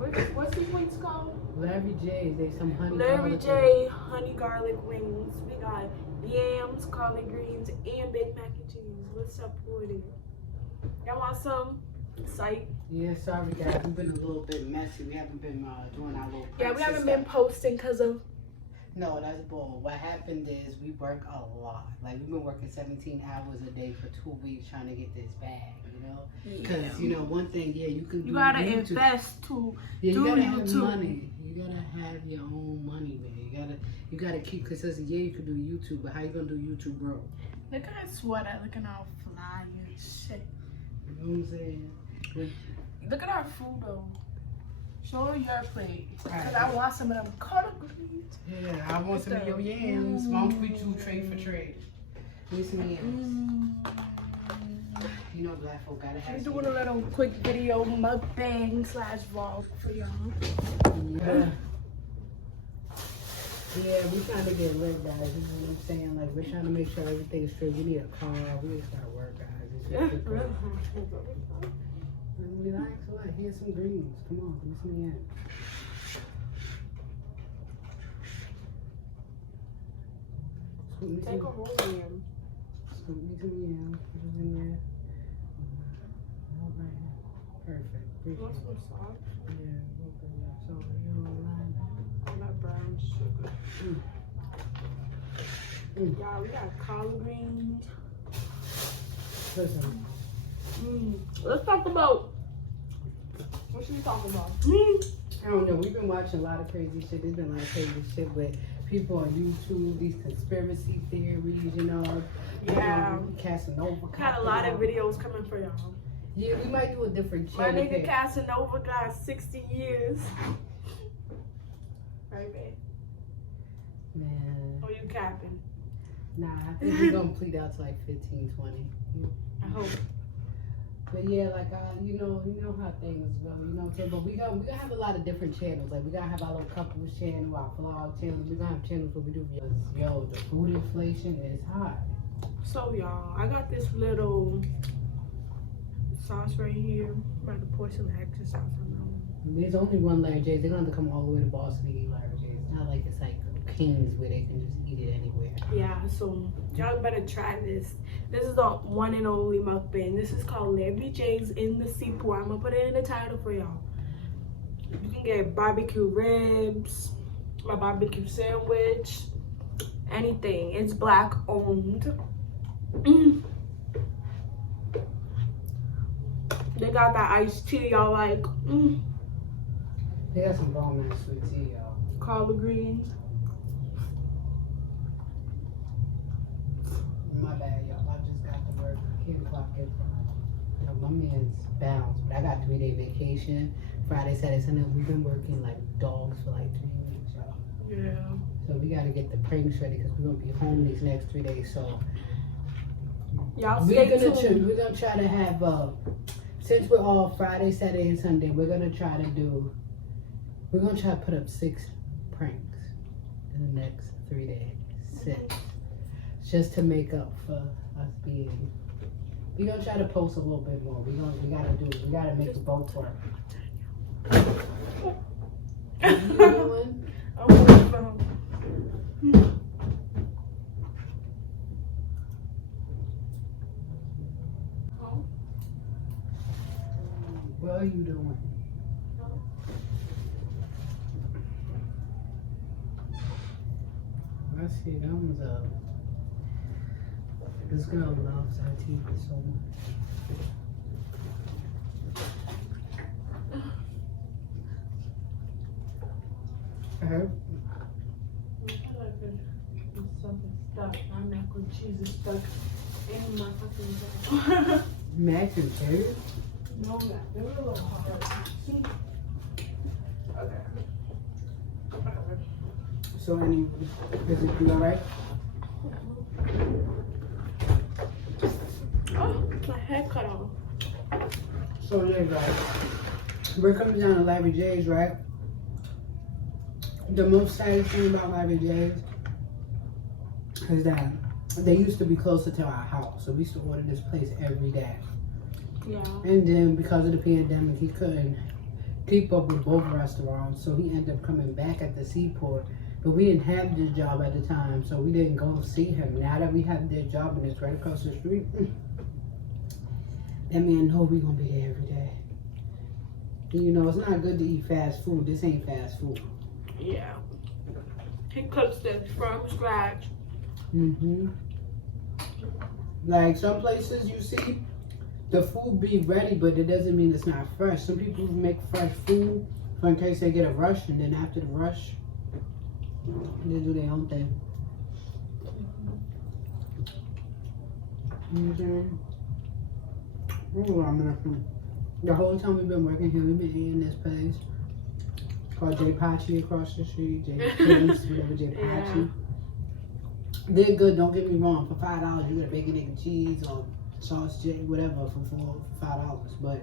What's these wings called? Larry J's. They some honey. Larry J honey garlic wings. We got yams, collard greens, and baked mac and cheese. Let's support it. Y'all want some? Sight. Yeah, sorry guys. We've been a little bit messy. We haven't been doing our little. Yeah, we haven't been posting because of. No, that's bull. What happened is we work a lot. Like we've been working 17 hours a day for 2 weeks trying to get this bag. You know, because you know one thing. Yeah, you can. You gotta YouTube. Invest to yeah, do you gotta YouTube. Have money. You gotta have your own money, man. You gotta keep consistent. Yeah, you can do YouTube, but how you gonna do YouTube, bro? Look at that sweater. Look at our fly and shit. You know what I'm saying? Look at our food though. Show your plate. Right. Cause I want some of them collard greens. Yeah, I want some of your yams. Mom, we do trade for trade. Give me some yams. You know black folk gotta have. We're doing a little quick video mukbang / vlog for y'all. Yeah. Yeah, we're trying to get lit, guys. You know what I'm saying? Like, we're trying to make sure everything's straight. We need a car. We just gotta work, guys. Relax, what? Here's some greens. Come on, give me some yams. Take a whole yam. Scoop me some yams. Put it in there. All right. Perfect. Want some salt? Yeah, we'll put that salt. You know what I'm saying? That brown sugar. Yeah, we got collard greens. Listen. Let's talk about. What should we talk about? I don't know. We've been watching a lot of crazy shit. There's been a lot of crazy shit with people on YouTube, these conspiracy theories, you know. Yeah. Casanova. Got a lot of videos coming for y'all. Yeah, we might do a different My channel. nigga Casanova got 60 years. Right, babe? Man. Oh, you capping? Nah, I think we're gonna plead out to like 15, 20. I hope. But yeah, like you know how things go, you know what I'm saying? But we gonna have a lot of different channels. Like we gotta have our little couples channel, our vlog channels. We gonna have channels where we do videos. Yo, the food inflation is high. So y'all, I got this little sauce right here. I'm about to pour some extra sauce on my own. There's only one Larry J's. They're gonna have to come all the way to Boston to eat Larry J's. It's not like it's like Kings where they can just eat it anywhere. Yeah, so y'all better try this. This is the one and only mukbang. This is called Larry J's in the Seaport. I'm gonna put it in the title for y'all. You can get barbecue ribs, a barbecue sandwich, anything. It's black owned. They got that iced tea, y'all like. They got some bomb ass sweet tea, y'all. Collard greens. My bad, y'all. I just got to work. Can't clock it. You know, my man's bounced, but I got 3-day vacation. Friday, Saturday, Sunday. We've been working like dogs for like 3 weeks, y'all. Yeah. So we gotta get the pranks ready because we're gonna be home these next 3 days. So Y'all stay tuned. We're gonna try to have since we're all Friday, Saturday, and Sunday. We're gonna try to put up 6 pranks in the next 3 days. 6. Just to make up for us being. We're gonna try to post a little bit more. We gotta make the boat work. What are you doing? I'm on the phone. What are you doing? Let's see, thumbs up. This girl loves her TV so much. Her? Something stuck. My mac and cheese is stuck in my fucking bag. Mac and cheese? No, that. They were a little hard. Okay. Whatever. So is it alright? Oh, my head cut off. So yeah, guys, we're coming down to Larry J's, right? The most saddest thing about Larry J's is that they used to be closer to our house, so we used to order this place every day. Yeah. And then because of the pandemic, he couldn't keep up with both restaurants, so he ended up coming back at the Seaport. But we didn't have this job at the time, so we didn't go see him. Now that we have this job and it's right across the street, that man know we gonna be there every day. And you know, it's not good to eat fast food. This ain't fast food. Yeah. He cooks this from scratch. Like some places you see, the food be ready, but it doesn't mean it's not fresh. Some people make fresh food for in case they get a rush, and then after the rush, they do their own thing. The whole time we've been working here, we've been eating this place called J Pachi across the street. J Place, whatever, J Pachi. They're good, don't get me wrong. For $5, you get a bacon, egg, and cheese, or sauce, whatever, for $5. But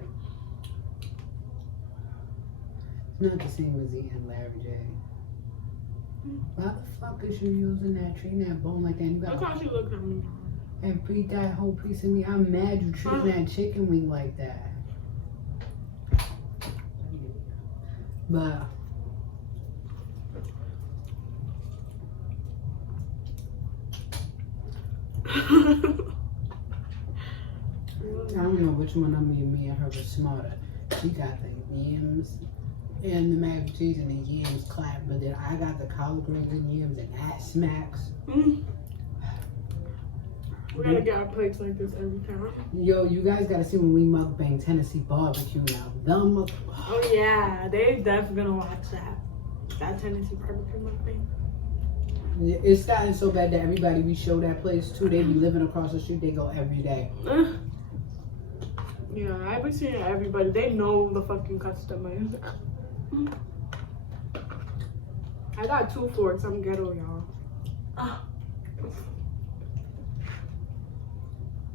it's not the same as eating Larry J. Why the fuck is you using that, treating that bone like that? You Look how she look at me. And beat that whole piece of meat. I'm mad you treating that chicken wing like that. But I don't know which one of me and her was smarter. She got the yams and the mac and cheese and the yams clap, but then I got the collard greens and yams and that smacks. We gotta get our plates like this every time. Yo, you guys gotta see when we mukbang Tennessee barbecue now. Oh yeah, they definitely gonna watch that. That Tennessee barbecue mukbang. It's gotten so bad that everybody we show that place to, they be living across the street, they go every day. Yeah, I've been seeing everybody. They know the fucking customers. I got 2 forks. I'm ghetto, y'all.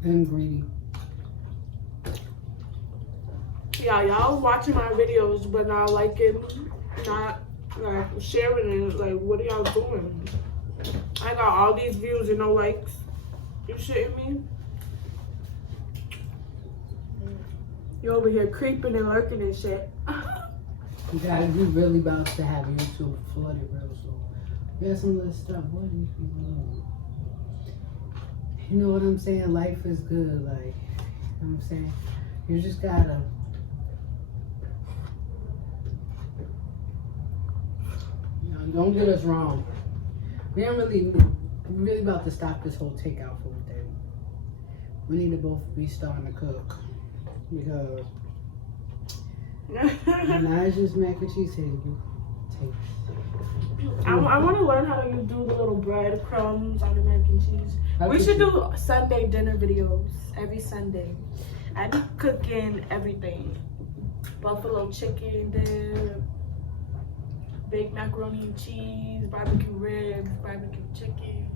And greedy. Yeah, y'all watching my videos, but not liking, not like sharing it. Like, what are y'all doing? I got all these views and no likes. You shitting me? You over here creeping and lurking and shit. You gotta be really about to have YouTube flooded real soon. There's some of this stuff. What do you know? You know what I'm saying? Life is good. Like, you know what I'm saying? You just gotta. You know, don't get us wrong. We're really about to stop this whole takeout food thing. We need to both be starting to cook. Because now it's just mac and cheese table. I want to learn how to do the little bread crumbs on the mac and cheese. We should do Sunday dinner videos every Sunday. I be cooking everything. Buffalo chicken dip, baked macaroni and cheese, barbecue ribs, barbecue chicken.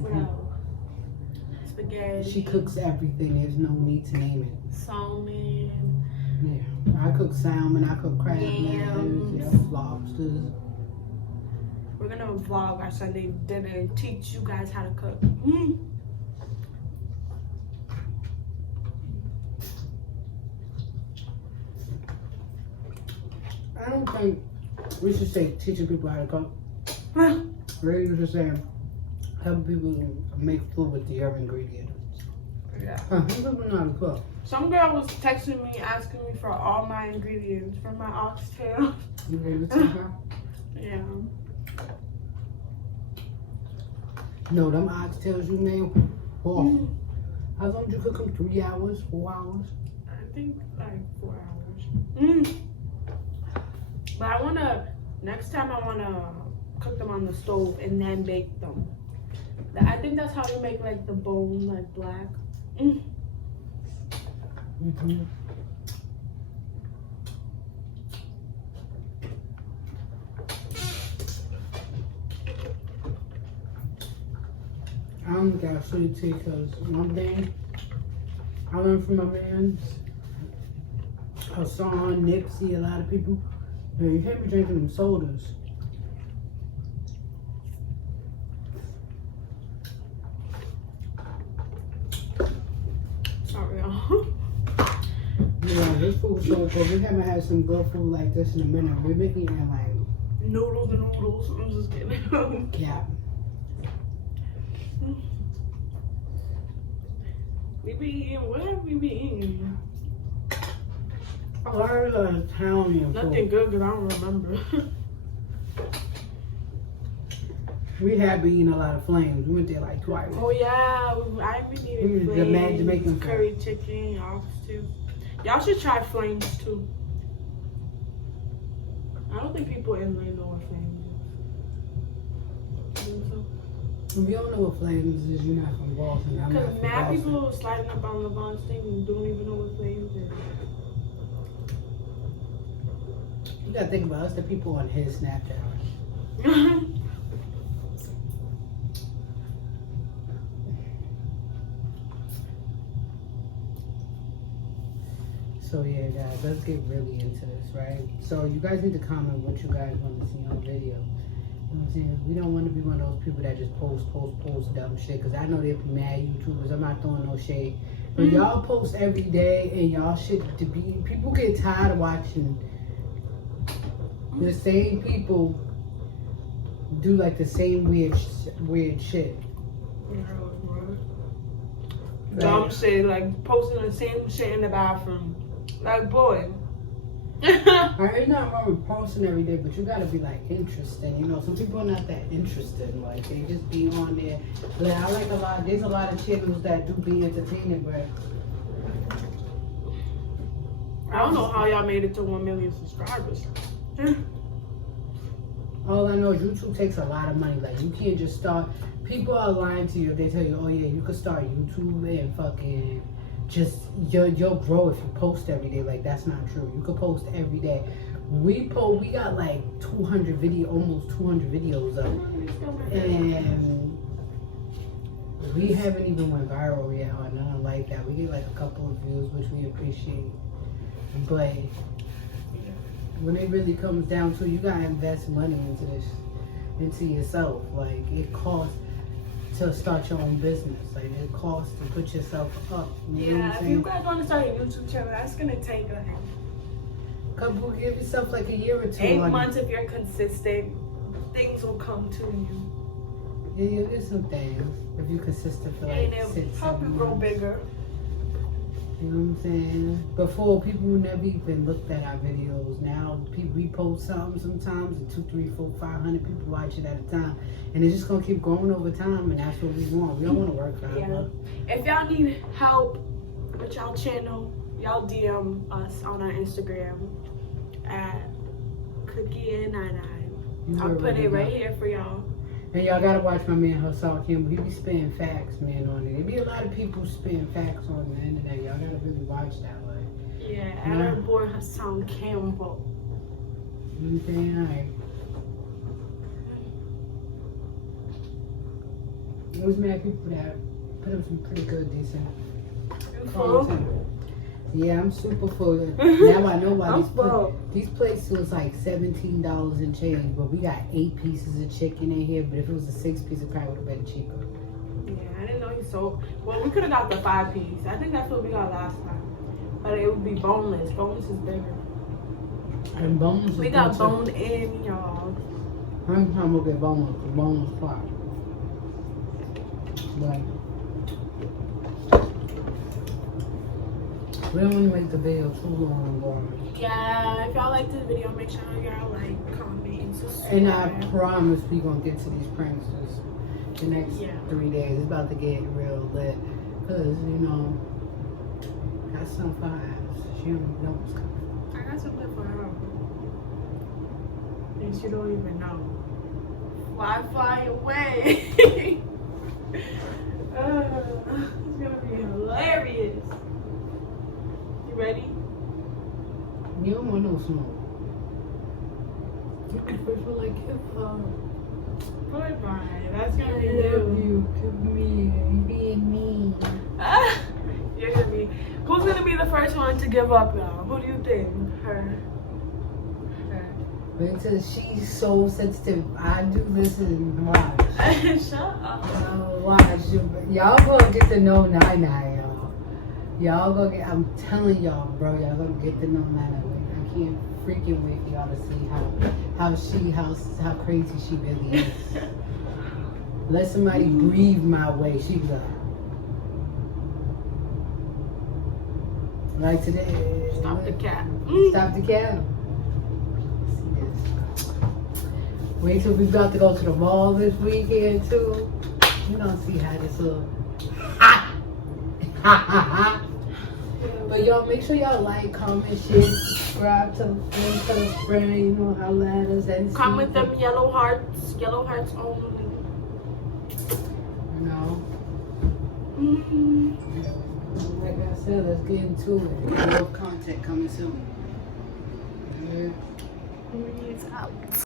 What else? Spaghetti. She cooks everything. There's no need to name it. Salmon. Yeah, I cook salmon. I cook crab legs, lobsters. We're gonna vlog our Sunday dinner and teach you guys how to cook. I don't think we should say teaching people how to cook. Really, just saying helping people make food with their ingredients. Yeah. Some people know how to cook. Some girl was texting me asking me for all my ingredients for my oxtail. You gave it to her? Yeah. No, them oxtails you made. Oh, how long did you cook them? 3 hours? 4 hours? I think like 4 hours. But I wanna, next time I wanna cook them on the stove and then bake them. I think that's how you make like the bone like black. I don't got sweet tea because one thing I learned from my man, Hassan, Nipsey, a lot of people, man, you can't be drinking them sodas. Sorry, y'all. Yeah, this food so good. We haven't had some good food like this in a minute. We've been eating like noodles and noodles. I'm just kidding. yeah. We be eating. What have we been eating? A lot of Italian Nothing food. good, but I don't remember. We have been eating a lot of flames. We went there like twice. Oh yeah, I've been eating The Mad flames, Jamaican curry chicken, oxtail. Y'all should try flames too. I don't think people in Lane know what flames is. You think so? If you don't know what flames is, you're not from Boston. I'm not Because from mad Boston. people sliding up on Levon's thing and don't even know what flames is. You gotta think about us, the people on his Snapchat. So yeah, guys, let's get really into this, right? So you guys need to comment what you guys want to see on video. You know what I'm saying? We don't want to be one of those people that just post dumb shit. Because I know they'll be mad YouTubers. I'm not throwing no shade. But y'all post every day and y'all shit to be... People get tired of watching the same people do like the same weird shit. Dumb shit, like posting the same shit in the bathroom. Like, boy. Alright, it's not wrong with posting every day, but you gotta be like interesting. You know, some people are not that interested. Like they just be on there. Like, I like a lot. There's a lot of channels that do be entertaining, but I don't know how y'all made it to 1 million subscribers. all I know is YouTube takes a lot of money. Like you can't just start. People are lying to you if they tell you, oh yeah, you could start YouTube and fucking just you'll grow if you post every day. Like that's not true. You could post every day. We got like 200 almost 200 videos up, and we haven't even went viral yet or nothing like that. We get like a couple of views, which we appreciate, but when it really comes down to it, you gotta invest money into this, into yourself. Like it costs to start your own business. Like it costs to put yourself up. You know what I'm If saying? you guys want to start a YouTube channel, that's gonna take Give yourself like a year or two. 8 months. If you're consistent, things will come to you. Yeah, you'll get some things if you're consistent for like And it'll 6, help 7 you grow months. bigger. You know what I'm saying? Before, people never even looked at our videos. Now, we post something sometimes, and 2, 3, 4, 500 people watch it at a time. And it's just going to keep growing over time, and that's what we want. We don't want to work for Yeah. If y'all need help with y'all channel, y'all DM us on our Instagram at Cookie&99. I'll put it right here for y'all. And y'all gotta watch my man Hassan Campbell. He be spitting facts, man, on it. There be a lot of people spitting facts on the internet. Y'all gotta really watch that way. Yeah, and our boy Hassan Campbell. You know what I'm saying? Alright. There's mad people that put up some pretty good, decent content. Yeah, I'm super full. Now I know why these plates was like $17 and change, but we got 8 pieces of chicken in here. But if it was a 6-piece, it probably would have been cheaper. Yeah, I didn't know he sold. Well, we could have got the 5-piece. I think that's what we got last time. But it would be boneless. Boneless is bigger. And bones. We got bone in, y'all. I'm trying to get boneless. The boneless part. Like. We don't want to make the video too long and boring. Yeah, if y'all like this video, make sure y'all like, comment, and subscribe. And I promise we gonna get to these pranks the next 3 days. It's about to get real lit. Cause you know, got some vibes. She don't know what's coming. I got something for her. And she don't even know. Fly away. It's gonna be hilarious. Ready? You don't want no smoke. You can first one like hip hop. Goodbye. That's gonna be You to me, being mean. You're gonna be. Who's gonna be the first one to give up, y'all? Who do you think? Her. Wait till she's so sensitive. I do this and watch. Shut up. Watch. Y'all gonna get to know Nai, y'all. Y'all gonna get, I'm telling y'all, bro, y'all gonna get to know Nana. I can't freaking wait for y'all to see how crazy she really is. Let somebody breathe my way. She was like today. Stop the cat. Stop the cat. Wait till we about to go to the mall this weekend too. You don't see how this look. But y'all make sure y'all like, comment, share, subscribe to the friend, you know, holla at us and Comment them yellow hearts only. You know. Mm-hmm. Like I said, let's get into it. More content coming soon. Yeah. Breeze out.